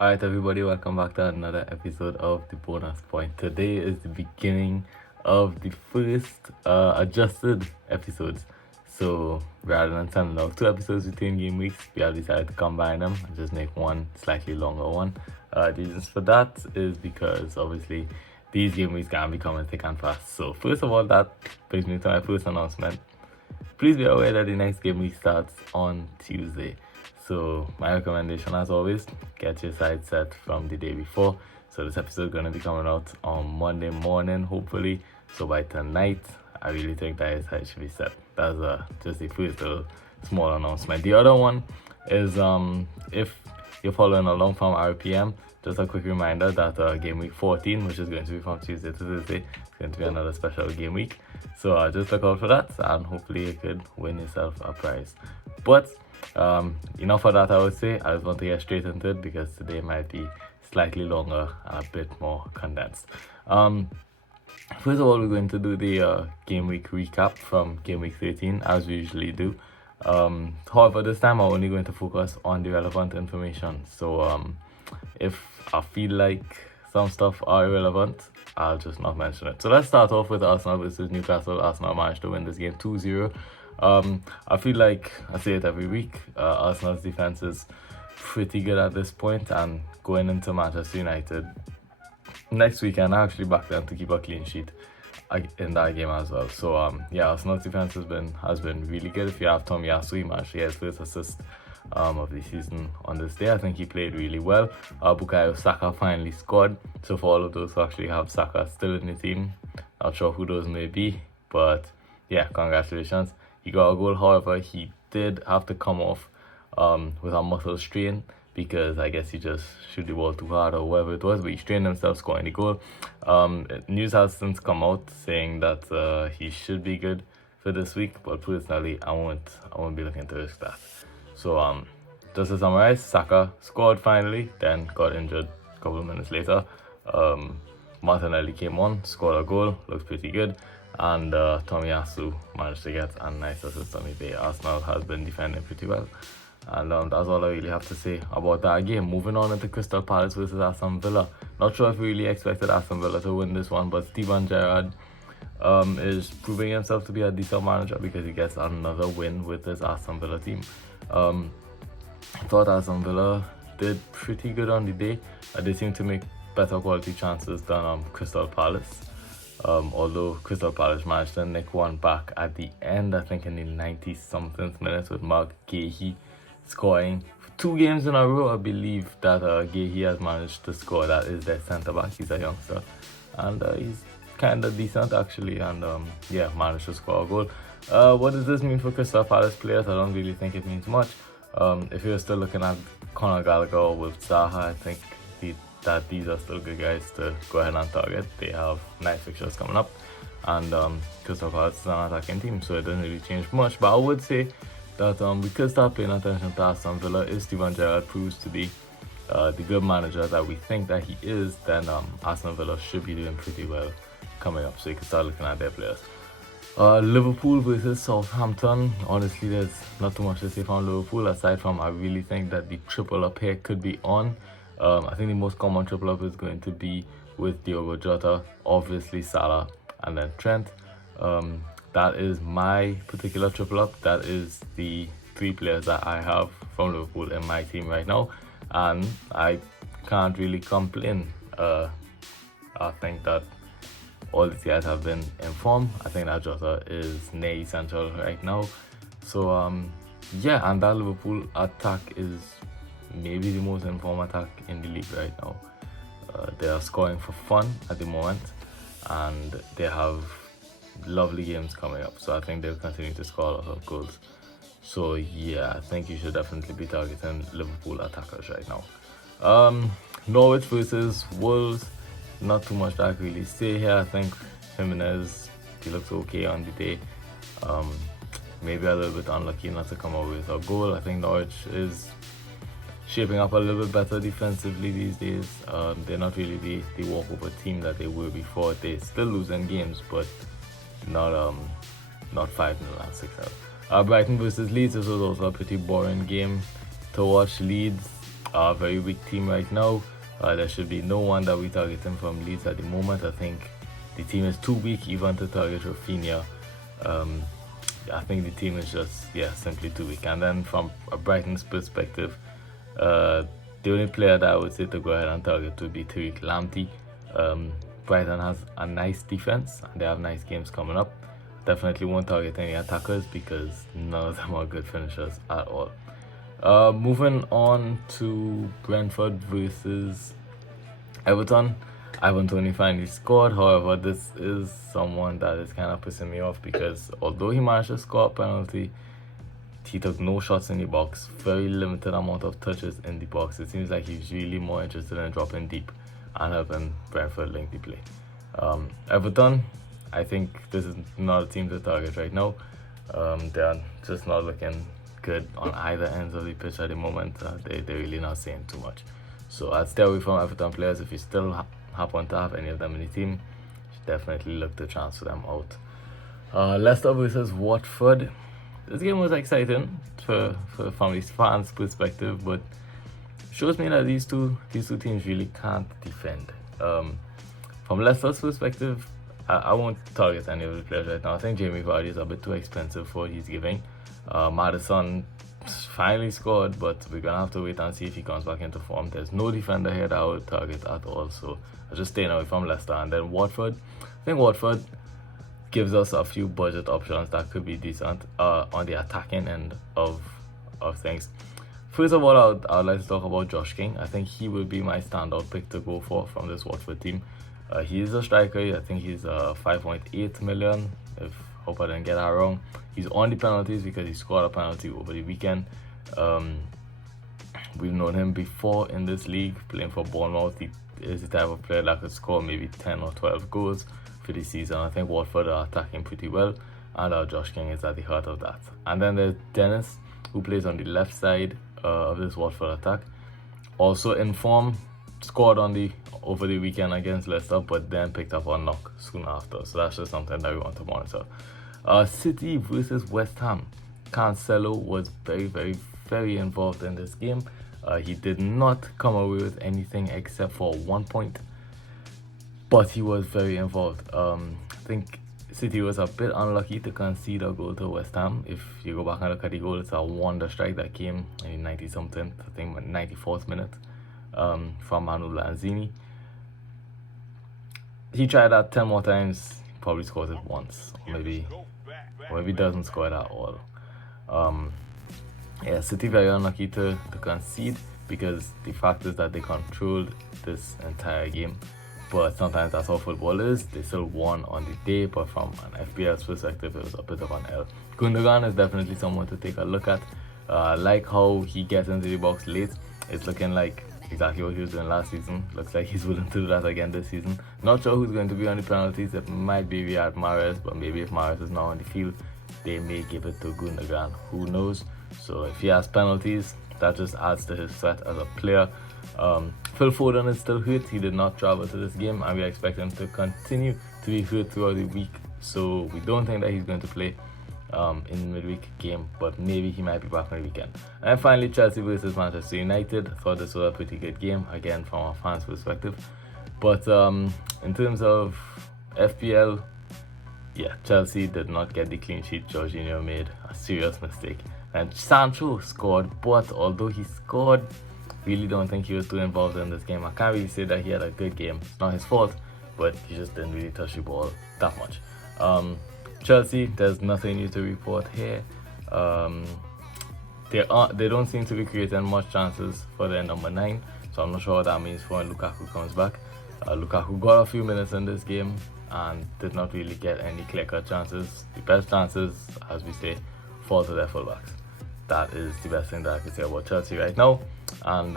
Alright, everybody, welcome back to another episode of the bonus point. Today is the beginning of the first adjusted episodes. So rather than sending out two episodes between game weeks, we have decided to combine them and just make one slightly longer one. The reasons for that is because obviously these game weeks can be coming thick and fast. So first of all, that brings me to my first announcement. Please be aware that the next game week starts on Tuesday. So my recommendation, as always, get your side set from the day before. So this episode is going to be coming out on Monday morning, hopefully. So by tonight, I really think that your side should be set. That's just the first little small announcement. The other one is if you're following along from RPM, just a quick reminder that game week 14, which is going to be from Tuesday to Thursday, is going to be another special game week. So just look out for that, and hopefully you could win yourself a prize. But enough of that, I would say. I just want to get straight into it because today might be slightly longer and a bit more condensed. First of all, we're going to do the game week recap from game week 13, as we usually do. However, this time I'm only going to focus on the relevant information. So if I feel like some stuff are irrelevant, I'll just not mention it. So let's start off with Arsenal versus Newcastle. Arsenal managed to win this game 2-0. I feel like I say it every week. Arsenal's defense is pretty good at this point, and going into Manchester United next weekend, I actually back them to keep a clean sheet in that game as well. So yeah, Arsenal's defense has been really good. If you have Tomiyasu, he managed to get his first assist of the season on this day. I think he played really well. Bukayo Saka finally scored. So for all of those who actually have Saka still in the team, not sure who those may be, but yeah, congratulations. He got a goal. However, he did have to come off with a muscle strain because I guess he just shoot the ball too hard or whatever it was, but he strained himself scoring the goal. News has since come out saying that he should be good for this week, but personally, I won't be looking to risk that. So just to summarize, Saka scored finally, then got injured a couple of minutes later. Martinelli came on, scored a goal, looks pretty good, and Tomiyasu managed to get a nice assist on the day. Arsenal has been defending pretty well, and that's all I really have to say about that game. Moving on into Crystal Palace versus Aston Villa. Not sure if we really expected Aston Villa to win this one, but Steven Gerrard is proving himself to be a decent manager because he gets another win with his Aston Villa team. I thought Aston Villa did pretty good on the day. They seem to make better quality chances than Crystal Palace. Although Crystal Palace managed to nick one back at the end, I think in the 90-something minutes, with Mark Gahey scoring. For 2 games in a row, I believe that Gahey has managed to score. That is their centre-back. He's a youngster, and he's kind of decent actually, and yeah, managed to score a goal. What does this mean for Crystal Palace players? I don't really think it means much. If you're still looking at Conor Gallagher or Wilf Zaha, I think that these are still good guys to go ahead and target. They have nice fixtures coming up, and Crystal Palace is an attacking team, so it doesn't really change much. But I would say that we could start paying attention to Aston Villa. If Steven Gerrard proves to be the good manager that we think that he is, then Aston Villa should be doing pretty well coming up, so you can start looking at their players. Liverpool versus Southampton. Honestly, there's not too much to say from Liverpool aside from I really think that the triple up here could be on. I think the most common triple up is going to be with Diogo Jota, obviously Salah, and then Trent. That is my particular triple up. That is the 3 players that I have from Liverpool in my team right now, and I can't really complain. I think that all the guys have been informed. I think that Jota is near essential right now. So yeah, and that Liverpool attack is maybe the most informed attack in the league right now. They are scoring for fun at the moment, and they have lovely games coming up. So I think they'll continue to score a lot of goals. So yeah, I think you should definitely be targeting Liverpool attackers right now. Norwich versus Wolves. Not too much that I can really say here. I think Jimenez, he looks okay on the day. Maybe a little bit unlucky not to come out with a goal. I think Norwich is shaping up a little bit better defensively these days. They're not really the walkover team that they were before. They're still losing games, but not 5-0 and 6-0. Brighton versus Leeds. This was also a pretty boring game to watch. Leeds, a very weak team right now. There should be no one that we targeting from Leeds at the moment. I think the team is too weak even to target Rafinha. I think the team is just, simply too weak. And then from a Brighton's perspective, the only player that I would say to go ahead and target would be Tariq Lamptey. Brighton has a nice defense and they have nice games coming up. Definitely won't target any attackers because none of them are good finishers at all. Moving on to Brentford versus Everton. Ivan Toney finally scored. However, this is someone that is kind of pissing me off because although he managed to score a penalty, he took no shots in the box, very limited amount of touches in the box. It seems like he's really more interested in dropping deep and helping Brentford link the play. Everton, I think this is not a team to target right now. They are just not looking good on either ends of the pitch at the moment. They're really not saying too much. So I'd stay away from Everton players. If you still happen to have any of them in the team, you should definitely look to transfer them out. Leicester versus Watford. This game was exciting from the fans' perspective, but shows me that these two teams really can't defend. From Leicester's perspective, I won't target any of the players right now. I think Jamie Vardy is a bit too expensive for what he's giving. Maddison finally scored, but we're gonna have to wait and see if he comes back into form. There's no defender here that I would target at all, so I'm just staying away from Leicester. And then Watford, I think Watford gives us a few budget options that could be decent on the attacking end of things. First of all, I'd like to talk about Josh King. I think he will be my standout pick to go for from this Watford team. He is a striker. I think he's 5.8 million. Hope I didn't get that wrong. He's on the penalties because he scored a penalty over the weekend. We've known him before in this league, playing for Bournemouth. He is the type of player that could score maybe 10 or 12 goals for the season. I think Watford are attacking pretty well, and Josh King is at the heart of that. And then there's Dennis, who plays on the left side of this Watford attack. Also in form, scored over the weekend against Leicester, but then picked up a knock soon after. So that's just something that we want to monitor. City versus West Ham. Cancelo was very, very, very involved in this game. He did not come away with anything except for 1 point, but he was very involved. I think City was a bit unlucky to concede a goal to West Ham. If you go back and look at the goal, it's a wonder strike that came in 90-something, I think 94th minute, from Manu Lanzini. He tried that 10 more times, probably scores it once, or maybe doesn't score it at all. City very unlucky to concede because the fact is that they controlled this entire game. But sometimes that's how football is. They still won on the day, but from an FPL's perspective, it was a bit of an L. Gundogan is definitely someone to take a look at. Like how he gets into the box late. It's looking like exactly what he was doing last season. Looks like he's willing to do that again this season. Not sure who's going to be on the penalties. It might be Riyad Mahrez, but maybe if Mahrez is not on the field, they may give it to Gundogan. Who knows? So if he has penalties, that just adds to his threat as a player. Phil Foden is still hurt. He did not travel to this game, and we expect him to continue to be hurt throughout the week. So we don't think that he's going to play in the midweek game, but maybe he might be back on the weekend. And finally, Chelsea versus Manchester United. I thought this was a pretty good game, again from a fan's perspective. But in terms of FPL, Chelsea did not get the clean sheet. Jorginho made a serious mistake. And Sancho scored, but although he scored, really don't think he was too involved in this game. I can't really say that he had a good game. It's not his fault, but he just didn't really touch the ball that much. Chelsea, there's nothing new to report here. They don't seem to be creating much chances for their number 9, so I'm not sure what that means for when Lukaku comes back. Lukaku got a few minutes in this game and did not really get any clear-cut chances. The best chances, as we say, fall to their fullbacks. That is the best thing that I can say about Chelsea right now. And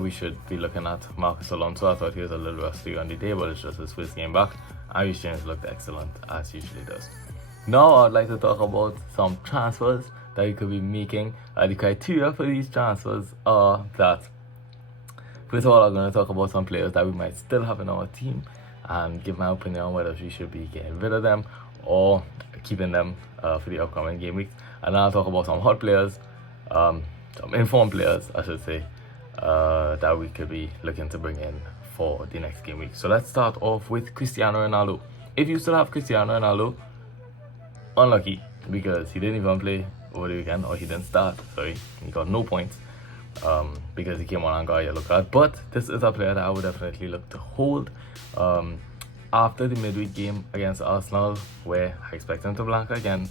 we should be looking at Marcus Alonso. I thought he was a little rusty on the day, but it's just his first game back. And Reece James looked excellent, as he usually does. Now I'd like to talk about some transfers that you could be making. The criteria for these transfers are that, first of all, I'm going to talk about some players that we might still have in our team and give my opinion on whether we should be getting rid of them or keeping them for the upcoming game weeks. And then I'll talk about some hot players, some informed players, I should say, that we could be looking to bring in for the next game week. So let's start off with Cristiano Ronaldo. If you still have Cristiano Ronaldo, unlucky because he didn't even play over the weekend, or he didn't start. Sorry, he got no points because he came on and got a yellow card. But this is a player that I would definitely look to hold after the midweek game against Arsenal, where I expect him to blank again.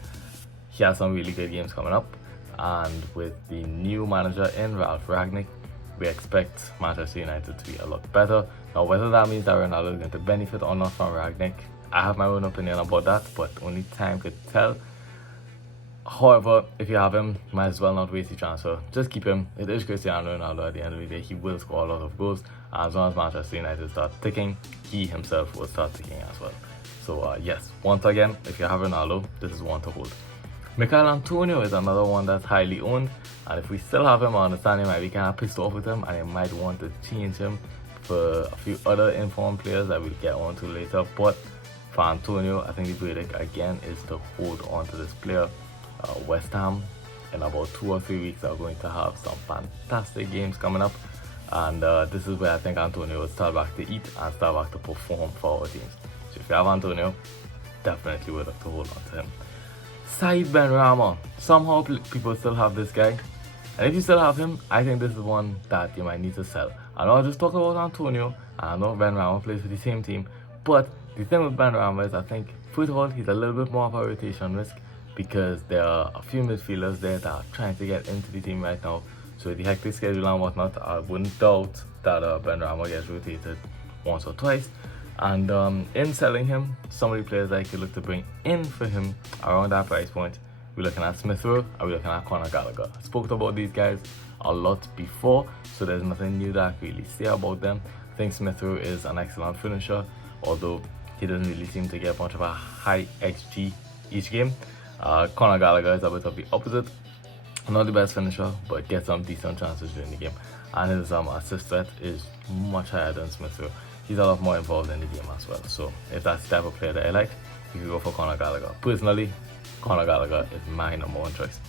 He has some really good games coming up, and with the new manager in Ralph Ragnick, we expect Manchester United to be a lot better. Now, whether that means that Ronaldo is going to benefit or not from Ragnick, I have my own opinion about that, but only time could tell. However, if you have him, might as well not waste the transfer. Just keep him. It is Cristiano Ronaldo at the end of the day. He will score a lot of goals. And as long as Manchester United start ticking, he himself will start ticking as well. So yes, once again, if you have Ronaldo, this is one to hold. Michail Antonio is another one that's highly owned. And if we still have him, I understand he might be kind of pissed off with him, and he might want to change him for a few other informed players that we'll get on to later. But for Antonio, I think the verdict again is to hold on to this player. West Ham in about 2 or 3 weeks are going to have some fantastic games coming up, and this is where I think Antonio will start back to eat and start back to perform for our teams. So if you have Antonio, definitely would have to hold on to him. Said Benrahma, somehow people still have this guy, and if you still have him, I think this is one that you might need to sell. I know I just talked about Antonio, and I know Benrahma plays for the same team, but the thing with Benrahma is I think first of all he's a little bit more of a rotation risk, because there are a few midfielders there that are trying to get into the team right now. So with the hectic schedule and whatnot, I wouldn't doubt that Benrahma gets rotated once or twice. And in selling him, some of the players that I could look to bring in for him around that price point, we're looking at Smith Rowe and we're looking at Conor Gallagher. I spoke about these guys a lot before, so there's nothing new that I can really say about them. I think Smith Rowe is an excellent finisher, although he doesn't really seem to get much of a high XG each game. Conor Gallagher is a bit of the opposite. Not the best finisher, but gets some decent chances during the game. And his assist threat is much higher than Smith Rowe. He's a lot more involved in the game as well. So if that's the type of player that I like, you can go for Conor Gallagher. Personally, Conor Gallagher is my number one choice.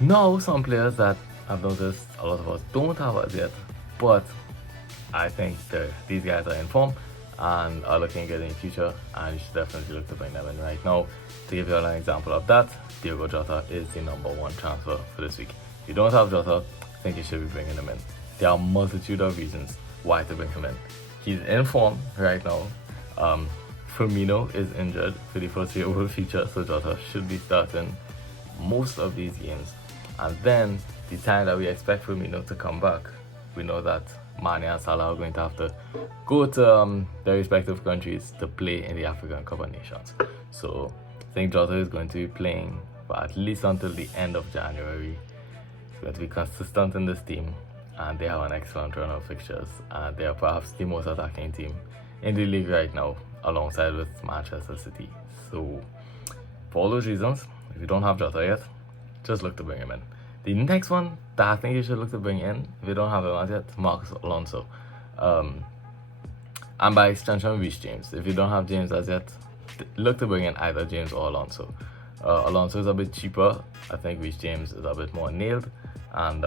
Now, some players that I've noticed a lot of us don't have as yet, but I think these guys are in form and are looking good in the future, and you should definitely look to bring them in right now. To give you an example of that, Diogo Jota is the number one transfer for this week. If you don't have Jota, I think you should be bringing him in. There are a multitude of reasons why to bring him in. He's in form right now. Firmino is injured for the foreseeable future, so Jota should be starting most of these games. And then the time that we expect Firmino to come back, we know that Mane and Salah are going to have to go to their respective countries to play in the African Cup of Nations. So I think Jota is going to be playing for at least until the end of January. He's going to be consistent in this team, and they have an excellent run of fixtures, and they are perhaps the most attacking team in the league right now, alongside with Manchester City. So for all those reasons, if you don't have Jota yet, just look to bring him in. The next one that I think you should look to bring in, if you don't have him as yet, Marcus Alonso. And by extension, Reece James. If you don't have James as yet, look to bring in either James or Alonso. Alonso is a bit cheaper. I think Reece James is a bit more nailed, and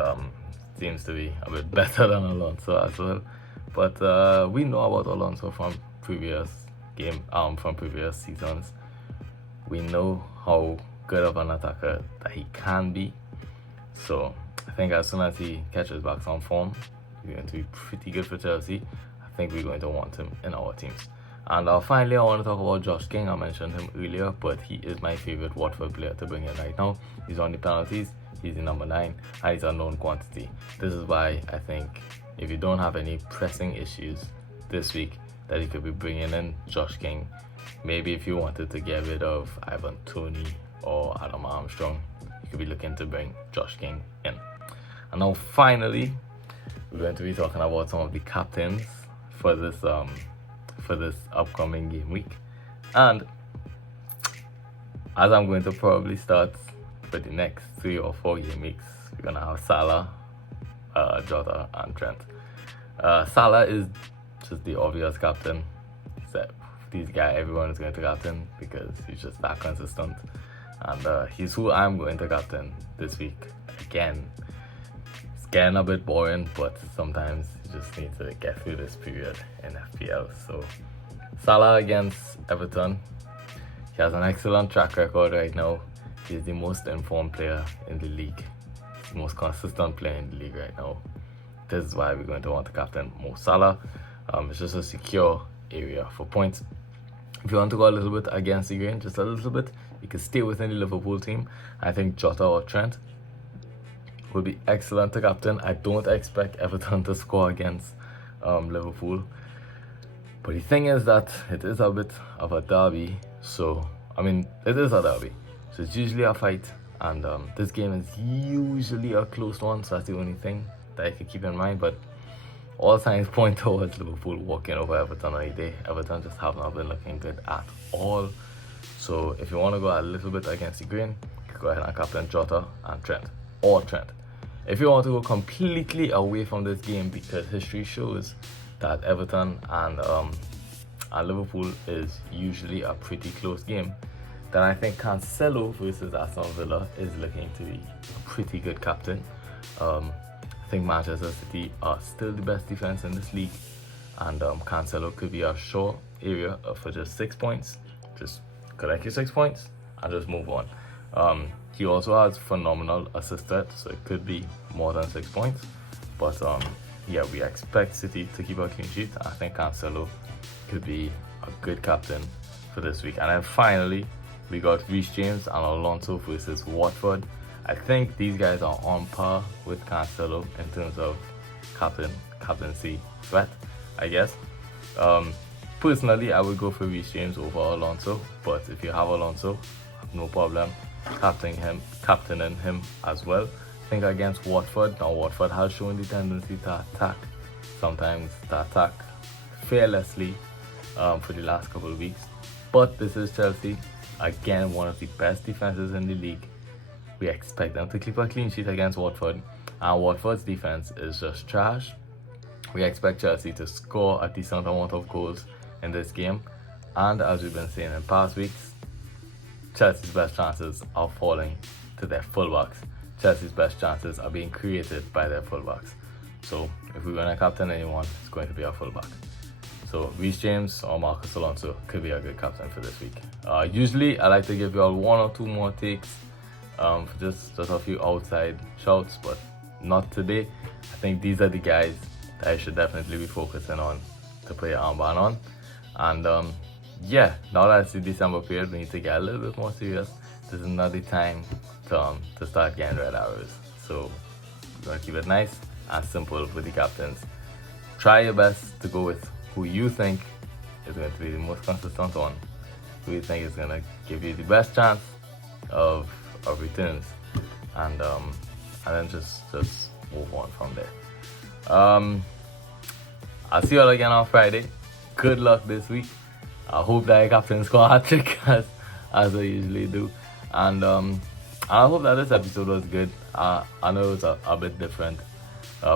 seems to be a bit better than Alonso as well. But we know about Alonso from previous seasons. We know how good of an attacker that he can be. So I think as soon as he catches back some form, he's going to be pretty good for Chelsea. I think we're going to want him in our teams. And finally, I want to talk about Josh King. I mentioned him earlier, but he is my favorite Watford player to bring in right now. He's on the penalties, he's the number 9, and he's a known quantity. This is why I think if you don't have any pressing issues this week, that you could be bringing in Josh King. Maybe if you wanted to get rid of Ivan Toney or Adam Armstrong, you could be looking to bring Josh King in. And now finally, we're going to be talking about some of the captains for this upcoming game week. And as I'm going to probably start for the next 3 or 4 game weeks, we're gonna have Salah, Jota, and Trent. Salah is just the obvious captain. This guy, everyone is going to captain because he's just that consistent, and he's who I'm going to captain this week. Again, it's getting a bit boring, but sometimes you just need to get through this period in FPL. So Salah against Everton. He has an excellent track record right now. He's the most informed player in the league, the most consistent player in the league right now. This is why we're going to want to captain Mo Salah. It's just a secure area for points. If you want to go a little bit against the grain, just a little bit, you can stay within the Liverpool team. I think Jota or Trent would be excellent to captain. I don't expect Everton to score against Liverpool. But the thing is that it is a bit of a derby. So, I mean, it is a derby. So it's usually a fight. And this game is usually a close one. So that's the only thing that I can keep in mind. But all signs point towards Liverpool walking over Everton on the day. Everton just have not been looking good at all. So if you want to go a little bit against the grain, you can go ahead and captain Jota and Trent. Or Trent. If you want to go completely away from this game, because history shows that Everton and Liverpool is usually a pretty close game, then I think Cancelo versus Aston Villa is looking to be a pretty good captain. I think Manchester City are still the best defense in this league, and Cancelo could be a sure area for just 6 points. Just collect your 6 points and just move on. He also has phenomenal assist threat, so it could be more than 6 points. But yeah, we expect City to keep a clean sheet. I think Cancelo could be a good captain for this week. And then finally, we got Reece James and Alonso versus Watford. I think these guys are on par with Cancelo in terms of captaincy threat, I guess. Personally, I would go for Reece James over Alonso, but if you have Alonso, no problem captaining him as well. I think against Watford, now Watford has shown the tendency to attack, sometimes to attack fearlessly for the last couple of weeks. But this is Chelsea, again one of the best defenses in the league. We expect them to keep a clean sheet against Watford, and Watford's defense is just trash. We expect Chelsea to score a decent amount of goals in this game, and as we've been saying in past weeks, Chelsea's best chances are falling to their fullbacks. Chelsea's best chances are being created by their fullbacks. So if we're going to captain anyone, it's going to be our fullback. So Reece James or Marcus Alonso could be a good captain for this week. Usually I like to give you all 1 or 2 more takes for just a few outside shouts, but not today. I think these are the guys that I should definitely be focusing on to put your armband on. And yeah, now that it's the December period, we need to get a little bit more serious. This is not the time to start getting red arrows. So we're going to keep it nice and simple with the captains. Try your best to go with who you think is going to be the most consistent one, who you think is going to give you the best chance of returns, and then just move on from there. I'll see you all again on Friday. Good luck this week. I hope that I captain score a hat-trick as I usually do, and I hope that this episode was good. I know it's a bit different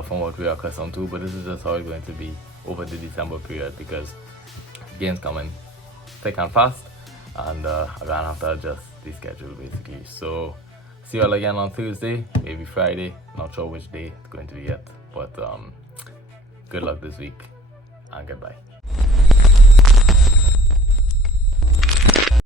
from what we are accustomed to, but this is just how it's going to be over the December period, because games coming thick and fast, and I'm gonna have to adjust the schedule basically. So see you all again on Thursday, maybe Friday, not sure which day it's going to be yet, but good luck this week and goodbye.